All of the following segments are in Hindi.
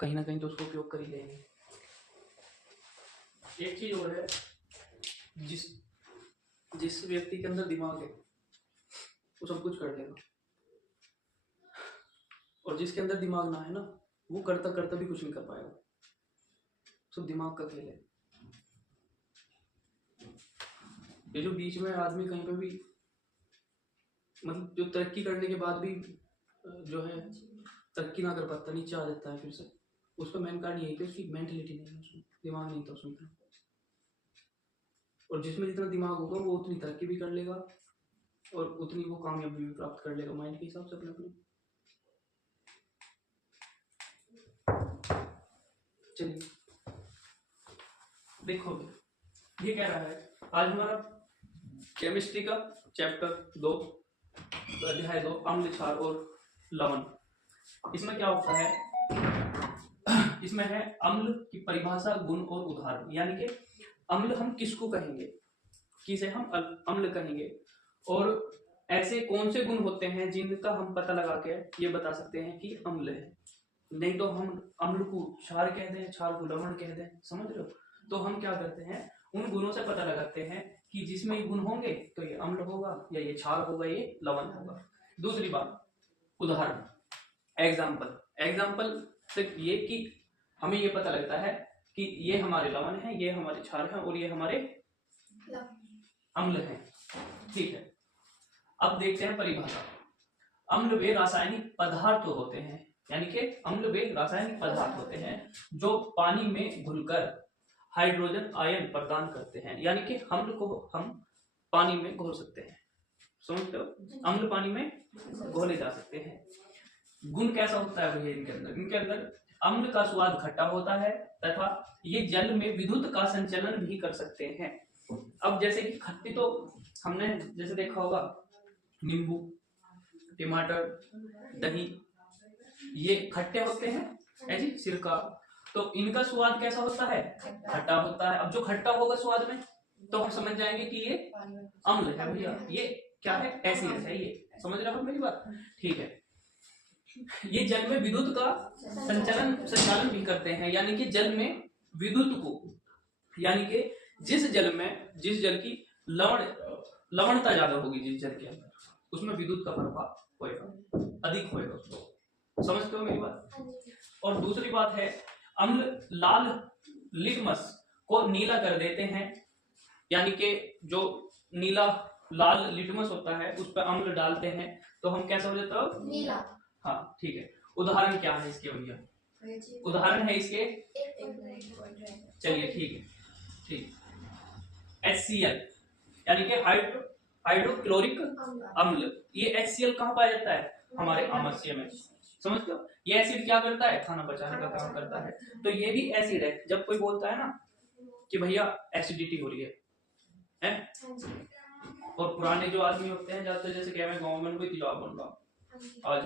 कहीं ना कहीं तो उसको उपयोग कर ही लेंगे। एक चीज और है, जिस व्यक्ति के अंदर दिमाग है वो सब कुछ कर लेगा, और जिसके अंदर दिमाग ना है ना वो करता करता भी कुछ नहीं कर पाएगा। सब दिमाग का खेल है। ये जो बीच में आदमी कहीं पे भी मतलब जो तरक्की करने के बाद भी जो है तरक्की ना कर पाता, नीचे आ जाता है फिर से, उसका मेन कारण ये है कि उसकी मेंटलिटी नहीं है, उसमें दिमाग नहीं था उसमें। और जिसमें जितना दिमाग होगा वो उतनी तरक्की भी कर लेगा और उतनी वो कामयाबी भी प्राप्त कर लेगा माइंड के हिसाब से अपने अपने। चलिए देखो, ये कह रहा है आज हमारा केमिस्ट्री का चैप्टर 2 अध्याय 2 अम्ल, क्षार और लवण। इसमें क्या होता है, इसमें है अम्ल की परिभाषा, गुण और उदाहरण। यानी कि अम्ल हम किसको कहेंगे, किसे हम अम्ल कहेंगे, और ऐसे कौन से गुण होते हैं जिनका हम पता लगा के ये बता सकते हैं कि अम्ल है। नहीं तो हम अम्ल को क्षार कह दें, क्षार को लवण कह दें, समझ रहे हो। तो हम क्या करते हैं, उन गुणों से पता लगाते हैं कि जिसमें ये गुण होंगे तो ये अम्ल होगा, या ये क्षार होगा, ये लवण होगा। दूसरी बात, उदाहरण, एग्जाम्पल सिर्फ ये कि हमें ये पता लगता है कि ये हमारे लवण हैं, ये हमारे क्षार हैं और ये हमारे अम्ल हैं। ठीक है, अब देखते हैं परिभाषा। अम्ल वे रासायनिक पदार्थ होते हैं, यानी कि अम्ल वे रासायनिक पदार्थ होते हैं जो पानी में घुलकर हाइड्रोजन आयन प्रदान करते हैं। यानी कि अम्ल को हम पानी में घोल सकते हैं, समझते हो, अम्ल पानी में घोले जा सकते हैं। गुण कैसा होता है भैया इनके अंदर अम्ल का स्वाद खट्टा होता है तथा ये जल में विद्युत का संचलन भी कर सकते हैं। अब जैसे कि खट्टी तो हमने जैसे देखा होगा, नींबू, टमाटर, दही, ये खट्टे होते हैं, ऐसी सिरका, तो इनका स्वाद कैसा होता है, खट्टा होता है। अब जो खट्टा होगा स्वाद में तो हम समझ जाएंगे कि ये अम्ल है भैया, ये क्या है, एसिड है, ये समझ रहे हो मेरी बात। ठीक है, ये जल में विद्युत का संचालन भी करते हैं, यानी कि जल में विद्युत को, यानी कि जिस जल की लवणता ज्यादा होगी, जिस जल के अंदर उसमें विद्युत का प्रभाव होएगा, अधिक होएगा उसको, समझते हो मेरी बात। और दूसरी बात है, अम्ल लाल लिटमस को नीला कर देते हैं, यानी कि जो नीला लाल लिटमस होता है उस पर अम्ल डालते हैं तो हम कैसा हो जाता है, नीला। हाँ ठीक है, उदाहरण क्या है इसके भैया, उदाहरण है इसके, चलिए ठीक है, ठीक, HCl यानी कि हाइड्रोक्लोरिक अम्ल। ये HCl कहाँ पाया जाता है, हमारे आमाशय में, समझते हो। ये एसिड क्या करता है, खाना पचाने का काम करता है। तो ये भी एसिड है। जब कोई बोलता है ना कि भैया एसिडिटी हो रही है? और पुराने जो आदमी होते हैं ज्यादातर, जैसे क्या मैं गाँव में कोई तेजाब बन रहा आज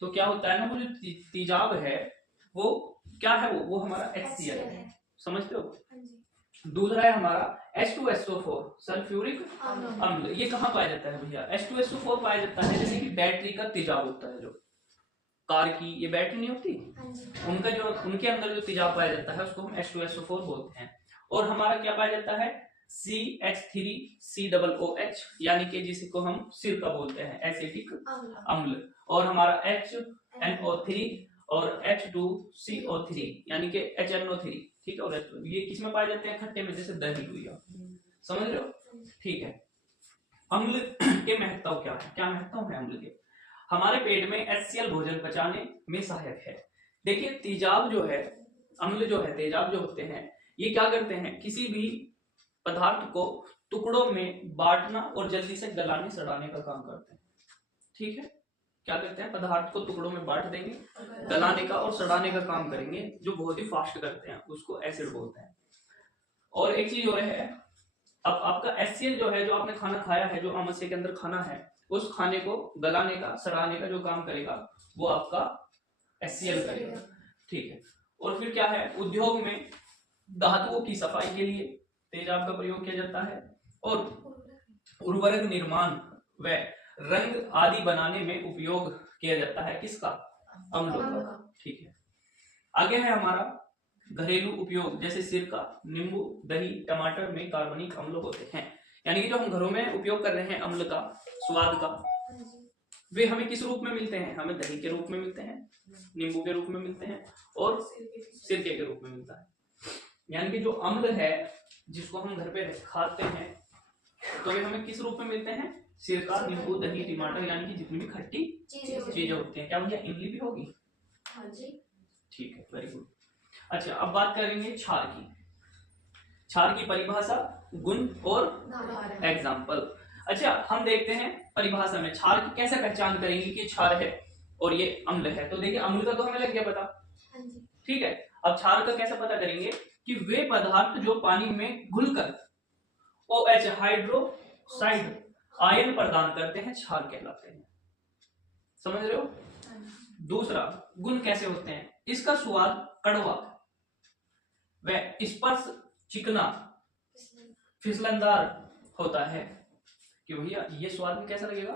तो क्या होता है ना, वो जो तेजाब है वो क्या है, वो हमारा HCl है, समझते हो। दूसरा है हमारा H2SO4 सल्फ्यूरिक अम्ल। ये कहाँ पाया जाता है भैया, H2SO4 पाया जाता है जैसे कि बैटरी का तेजाब होता है, जो कार की ये बैटरी नहीं होती, उनका जो उनके अंदर जो तेजाब पाया जाता है उसको हम H2SO4 बोलते हैं। और हमारा क्या पाया जाता है, CH3COOH, यानी कि जिसको हम सिरका बोलते हैं, एसिटिक अम्ल। और हमारा HNO3 और H2CO3 यानी कि HNO3, ठीक है। और ये किसमें पाए जाते हैं, खट्टे में, जैसे दही हुई, समझ रहे हो। ठीक है, अम्ल के महत्व क्या है, क्या महत्व है अम्ल के। हमारे पेट में HCl भोजन पचाने में सहायक है। देखिए तेजाब जो है, अम्ल जो है, तेजाब जो होते हैं ये क्या करते हैं, किसी भी पदार्थ को टुकड़ों में बांटना और जल्दी से गलाने सड़ाने का काम करते हैं। ठीक है, क्या करते हैं, पदार्थ को टुकड़ों में बांट देंगे, गलाने का और सड़ाने का काम करेंगे, जो बहुत ही फास्ट करते हैं, उसको एसिड बोलते हैं। और एक चीज और है, अब आपका HCl जो है, जो आपने खाना खाया है, जो आमाशय के अंदर खाना है, उस खाने को गलाने का, सड़ाने का जो काम करेगा वो आपका HCl करेगा। ठीक है, और फिर क्या है, उद्योग में धातुओं की सफाई के लिए तेजाब का प्रयोग किया जाता है, और उर्वरक निर्माण व रंग आदि बनाने में उपयोग किया जाता है, किसका, अम्लों का। ठीक है, आगे है हमारा घरेलू उपयोग, जैसे सिरका, नींबू, दही, टमाटर में कार्बनिक अम्ल होते हैं। यानी कि जो हम घरों में उपयोग कर रहे हैं अम्ल का, स्वाद का, वे हमें किस रूप में मिलते हैं? हमें दही के रूप में मिलते हैं, नींबू के रूप में मिलते हैं और सिरके के रूप में मिलता है। यानी कि जो अम्ल है जिसको हम घर पे खाते हैं तो वे हमें किस रूप में मिलते हैं? सिरका, नींबू, दही, टमाटर, यानी कि जितनी भी खट्टी चीजें होती हैं। क्या भैया इमली भी होगी? हाँ जी। ठीक है, वेरी गुड। अच्छा, अब बात करेंगे क्षार की। क्षार की परिभाषा, गुण और एग्जाम्पल। अच्छा, हम देखते हैं परिभाषा में क्षार की कैसे पहचान करेंगे कि क्षार है और ये अम्ल है। तो देखिए, अम्ल का तो हमें लग गया पता, ठीक है। अब क्षार का कैसे पता करेंगे? कि वे पदार्थ जो पानी में घुलकर OH हाइड्रोक्साइड आयन प्रदान करते हैं क्षार कहलाते हैं। समझ रहे हो? दूसरा, गुण कैसे होते हैं? इसका स्वाद कड़वा, वह स्पर्श चिकना, फिसलनदार होता है। कि भैया ये स्वाद में कैसा लगेगा?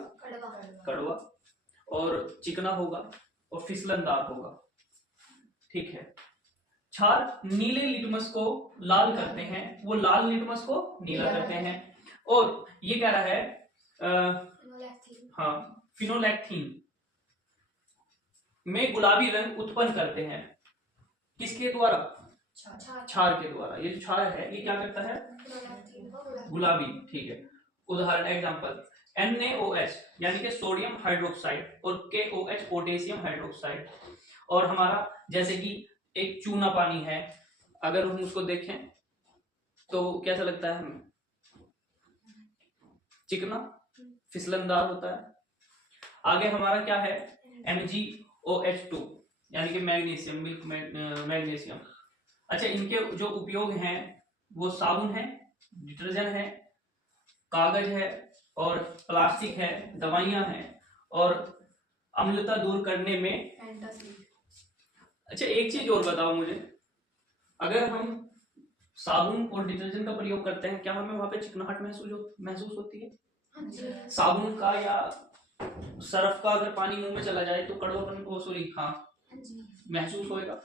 कड़वा और चिकना होगा और फिसलनदार होगा, ठीक है। क्षार नीले लिटमस को लाल करते हैं, वो लाल लिटमस को नीला करते हैं। और ये कह रहा है फिनोलैक्थीन में गुलाबी रंग उत्पन्न करते हैं। किसके द्वारा? क्षार के द्वारा। ये जो क्षार है ये क्या करता है? गुलाबी, ठीक है। उदाहरण, एग्जांपल, NaOH यानी कि सोडियम हाइड्रोक्साइड और KOH पोटेशियम हाइड्रोक्साइड। और हमारा जैसे कि एक चूना पानी है, अगर हम उसको देखें तो कैसा लगता है हमें? चिकना, फिसलनदार होता है। आगे हमारा क्या है? MgOH2 यानी कि मैग्नीशियम, मिल्क मैग्नीशियम। अच्छा, इनके जो उपयोग हैं वो साबुन है, डिटर्जेंट है, कागज है और प्लास्टिक है, दवाइयां हैं और अम्लता दूर करने में। अच्छा, एक चीज और बताओ मुझे, अगर हम साबुन और डिटर्जेंट का प्रयोग करते हैं क्या हमें वहां पे चिकनाहट महसूस होती है? साबुन का या सरफ का अगर पानी मुंह में चला जाए तो कड़वापन महसूस होएगा।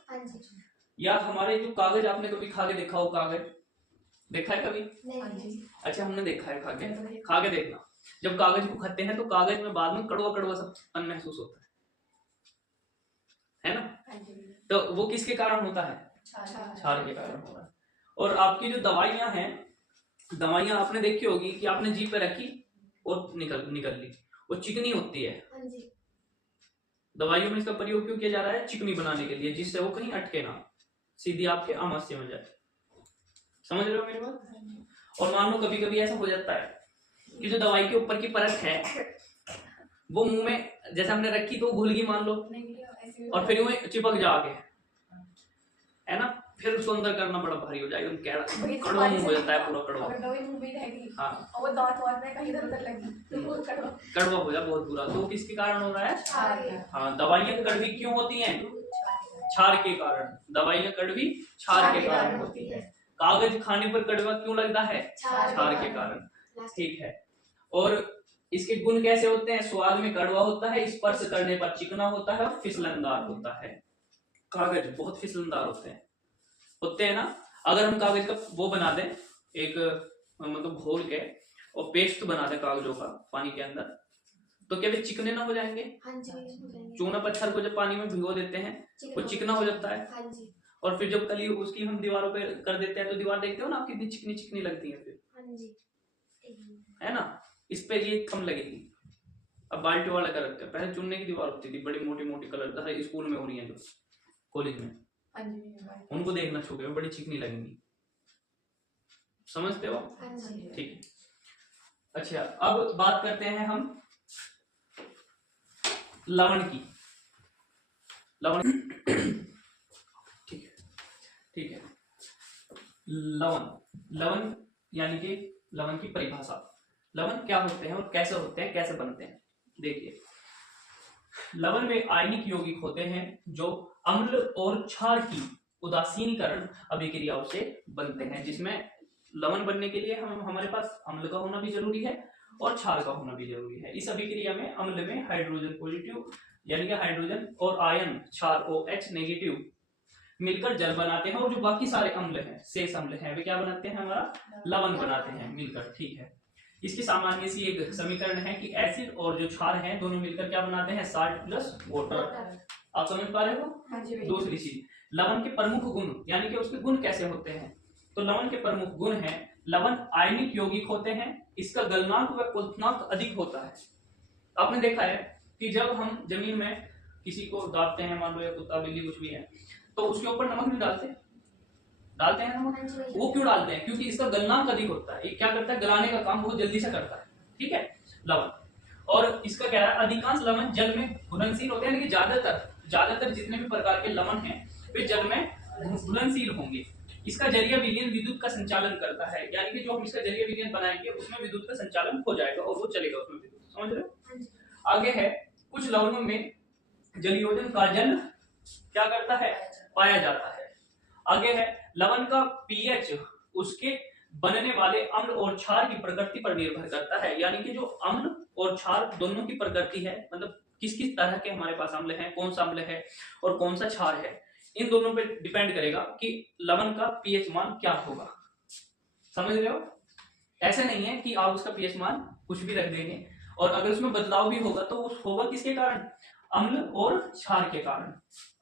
या हमारे जो कागज, आपने कभी खा के देखा हो? कागज देखा है कभी? नहीं। अच्छा, हमने देखा है खा के देखना। जब कागज को खाते हैं तो कागज में बाद में कड़वा सब महसूस होता है ना? तो वो किसके कारण होता है? क्षार के कारण होता है। और आपकी जो दवाइयां हैं, दवाइयां आपने देखी होगी कि आपने जीभ पे रखी और निकल ली, वो चिकनी होती है। दवाइयों में इसका प्रयोग क्यों किया जा रहा है? चिकनी बनाने के लिए, जिससे वो कहीं अटके ना, सीधी आपके आमाशय में जाए। समझ रहे हो मेरी बात? और मान लो कभी कभी ऐसा हो जाता है कि जो दवाई के ऊपर की परत है वो मुंह में जैसे हमने रखी तो घुल गई मान लो, और फिर वो चिपक जाके, है ना, फिर उसको अंदर करना बड़ा भारी हो जाएगा, कड़वा मुंह हो जाता है पूरा कड़वा। हाँ, कड़वा हो जाए बहुत बुरा। तो किसके कारण हो रहा है? हाँ, दवाइयां कड़वी क्यों होती हैं? क्षार के कारण। दवाइयां कड़वी क्षार के कारण होती है। कागज खाने पर कड़वा क्यों लगता है? क्षार के कारण, ठीक है। और इसके गुण कैसे होते हैं? स्वाद में कड़वा होता है, स्पर्श करने पर चिकना होता है और फिसलनदार होता है। कागज बहुत फिसलनदार होते हैं ना। अगर हम कागज का वो बना दें, एक मतलब घोल के और पेस्ट बना दें कागजों का पानी के अंदर, तो क्या वे चिकने ना हो जाएंगे? चूना पत्थर को जब पानी में भिगो देते हैं वो चिकना हो जाता है। और फिर जब कली उसकी हम दीवारों पे कर देते हैं तो दीवार देखते हो ना आप कितनी चिकनी चिकनी लगती है फिर, है ना। इस पे ये कम लगेगी। अब बाल्टी वाला कर रखते हैं, पहले चुनने की दीवार होती थी बड़ी मोटी मोटी कलर, स्कूल में हो रही है जो कॉलेज में, उनको देखना छोटे बड़ी चिकनी लगेंगी। समझते हो? ठीक है। अच्छा, अब बात करते हैं हम लवण की। लवण ठीक है। लवण यानी कि लवण की परिभाषा। लवण क्या होते हैं और कैसे होते हैं, कैसे बनते हैं? देखिए, लवण में आयनिक यौगिक होते हैं जो अम्ल और क्षार की उदासीनीकरण अभिक्रियाओं से बनते हैं, जिसमें लवण बनने के लिए हमारे पास अम्ल का होना भी जरूरी है और क्षार का होना भी जरूरी है। इस अभिक्रिया में अम्ल में हाइड्रोजन पॉजिटिव यानी कि हाइड्रोजन और आयन क्षार OH नेगेटिव मिलकर जल बनाते हैं, और जो बाकी सारे अम्ल हैं, शेष अम्ल हैं, वे क्या बनाते हैं, हमारा लवण बनाते हैं मिलकर। ठीक है, इसकी सामान्य सी एक समीकरण है कि एसिड और जो क्षार हैं दोनों मिलकर क्या बनाते हैं, साल्ट प्लस वाटर। आप समझ पा रहे हो। दूसरी चीज, लवण के प्रमुख गुण, यानी कि उसके गुण कैसे होते हैं। तो लवण के प्रमुख गुण हैं, लवण आयनिक यौगिक होते हैं, इसका गलनांक व क्वथनांक अधिक होता है। आपने देखा है कि जब हम जमीन में किसी को दाबते हैं, मान लो या कुत्ता बिल्ली कुछ भी है, तो उसके ऊपर नमक नहीं डालते हैं नमक। वो क्यों डालते हैं, क्योंकि इसका गलनांक अधिक होता है। ये क्या करता है, गलाने का काम बहुत जल्दी से करता है। ठीक है, लवण। और इसका क्या है, अधिकांश लवण जल में घुलनशील होते हैं, लेकिन ज्यादातर जितने भी प्रकार के लवण हैं वे जल में घुलनशील होंगे। इसका जलीय विलयन विद्युत का संचालन करता है, यानी कि जो हम इसका जलीय विलयन बनाएंगे उसमें विद्युत का संचालन हो जाएगा और वो चलेगा उसमें विद्युत। समझ रहे हो। आगे है, कुछ लवणों में जलयोजन का जल क्या करता है, पाया जाता है। आगे है, लवण का पीएच उसके बनने वाले अम्ल और क्षार की प्रकृति पर निर्भर करता है, यानी कि जो अम्ल और क्षार दोनों की प्रकृति है, मतलब किस किस तरह के हमारे पास अम्ल है, कौन सा अम्ल है और कौन सा क्षार है, इन दोनों पे डिपेंड करेगा कि लवण का पीएच मान क्या होगा। समझ रहे हो। ऐसे नहीं है कि आप उसका पीएच मान कुछ भी रख देंगे, और अगर उसमें बदलाव भी होगा तो उस होगा किसके कारण, अम्ल और क्षार के कारण,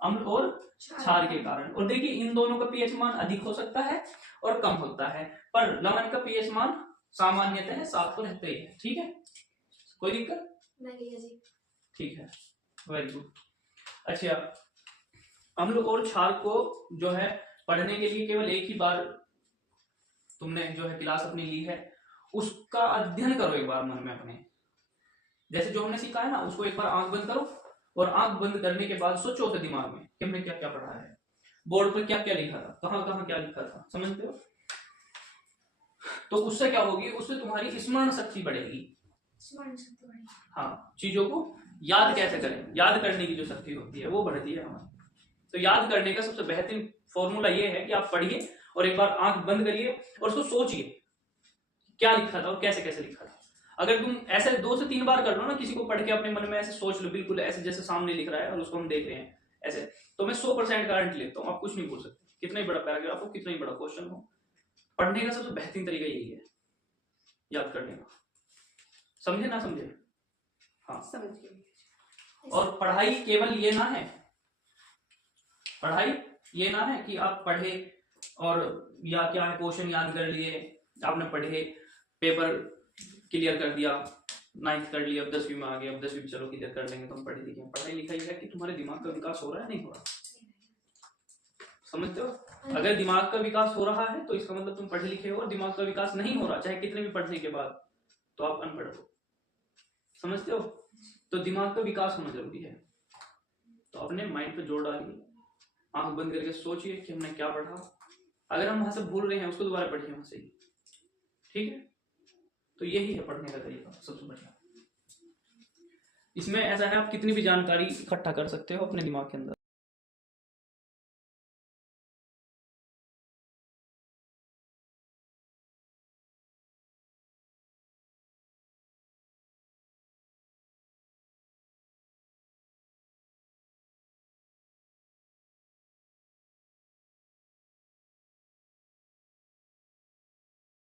अम्ल और क्षार के कारण। और देखिए इन दोनों का पीएच मान अधिक हो सकता है और कम होता है, पर लवण का पीएच मान सामान्यतः 7 पर रहता ही है। ठीक है, कोई दिक्कत नहीं। ठीक है, वेरी गुड। अच्छा, अम्ल और क्षार को जो है पढ़ने के लिए केवल एक ही बार तुमने जो है क्लास अपनी ली है, उसका अध्ययन करो एक बार मन में अपने। जैसे जो हमने सीखा है ना, उसको एक बार आंख बंद करो, और आंख बंद करने के बाद सोचो उसे दिमाग में कि हमने क्या क्या पढ़ा है, बोर्ड पर क्या क्या लिखा था, कहाँ कहाँ क्या लिखा था। समझते हो। तो उससे क्या होगी, उससे तुम्हारी स्मरण शक्ति बढ़ेगी। हाँ, चीजों को याद कैसे करें, याद करने की जो शक्ति होती है वो बढ़ती है हमारी। तो याद करने का सबसे बेहतरीन फॉर्मूला ये है कि आप पढ़िए और एक बार आंख बंद करिए और उसको सोचिए क्या लिखा था और कैसे कैसे लिखा था। अगर तुम ऐसे 2 से 3 बार कर लो ना, किसी को पढ़ के अपने मन में ऐसे सोच लो, बिल्कुल ऐसे जैसे सामने लिख रहा है और उसको हम देख रहे हैं ऐसे, तो मैं 100% गारंटी लेता हूँ आप कुछ नहीं बोल सकते। कितना ही बड़ा पैराग्राफ हो, कितना ही बड़ा क्वेश्चन हो, पढ़ने का सबसे बेहतरीन तरीका यही है, याद करने का। समझे ना समझे। हाँ, समझ गए। और पढ़ाई केवल ये ना है, पढ़ाई ये ना है कि आप पढ़े और या क्या है क्वेश्चन याद कर लिए, आपने पढ़े पेपर क्लियर कर दिया, 9th कर लिया, अब 10वीं में आ गए, अब 10वीं में चलो क्लियर कर लेंगे तो हम पढ़े लिखे। पढ़ाई लिखाई है कि तुम्हारे दिमाग का विकास हो रहा है, नहीं हो रहा। समझते हो। अगर दिमाग का विकास हो रहा है तो इसका मतलब तुम पढ़े लिखे हो, और दिमाग का विकास नहीं हो रहा चाहे कितने भी पढ़ने के बाद, तो आप अनपढ़ हो। समझते हो। तो दिमाग का विकास होना जरूरी है। तो अपने माइंड पे जोर डालिए, आंख बंद करके सोचिए कि हमने क्या पढ़ा। अगर हम वहां से भूल रहे हैं उसको दोबारा पढ़िए वहां से। ठीक है, तो यही है पढ़ने का तरीका सबसे बढ़िया। इसमें ऐसा है आप कितनी भी जानकारी इकट्ठा कर सकते हो अपने दिमाग के अंदर।